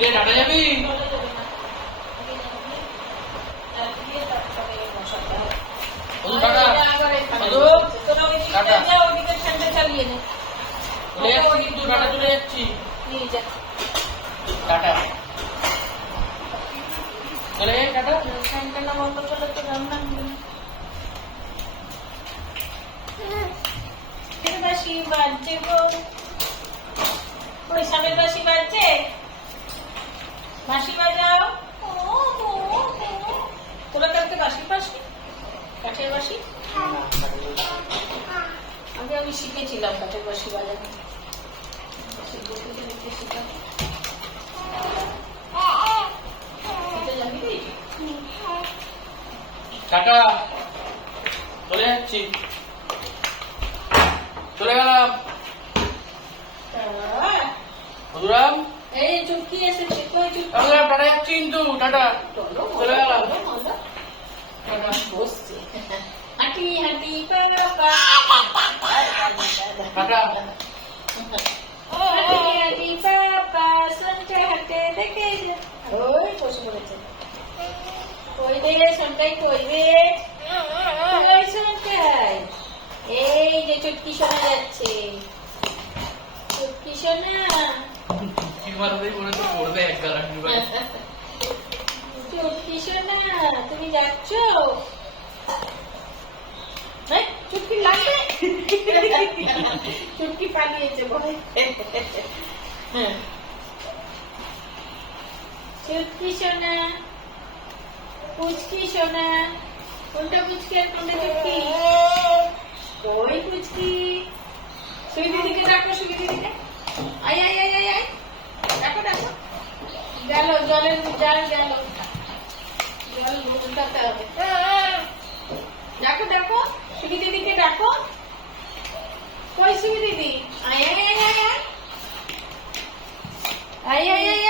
Tata যাবি? বাঁশি বাজছে গো, ওই সামনের বাঁশি বাজছে, বাঁশি বাজাও। তোরা কালকে বাঁশি পাসনি? কাঠের বাঁশি আগে আমি শিখেছিলাম, কাঠের বাঁশি বাজানো। টাটা, চলে যাচ্ছি, চলে গেলাম। মধুরাম, এই চুটকি এসেছে, কই চুটকি? মধুরাম টাটা যাচ্ছি কিন্তু, টাটা, চলে গেলাম। বসছে হাঁটি হাঁটি পাপা, টাটা। হাঁটি হাঁটি পাপা, সন্টে হাঁটে দেখে যা। ওই বসে পড়েছে। কই রে সন্টাই, কই রে? কই সন্টাই? এই যে চুটকি শোনা যাচ্ছে, চুটকি শোনা। চুটকি শোনা, তুমি যাচ্ছ? চুটকি লাগবে? চুটকি পালিয়েছে ভয়। চুটকি শোনা, পুচকি শোনা, কোনটা পুচকি আর কোনটা চুটকি? ওই পুচকি। সুই দিদিকে ডাকো, সুই দিদিকে। আয় আয় আয় আয় আয়, ডাকো ডাকো। গেল জলের জাল, গেল জল উল্টাতে হবে। ডাকো ডাকো, সুই দিদিকে ডাকো। কই সুই দিদি? আয় আয় আয় আয় আয় আয় আয় আয়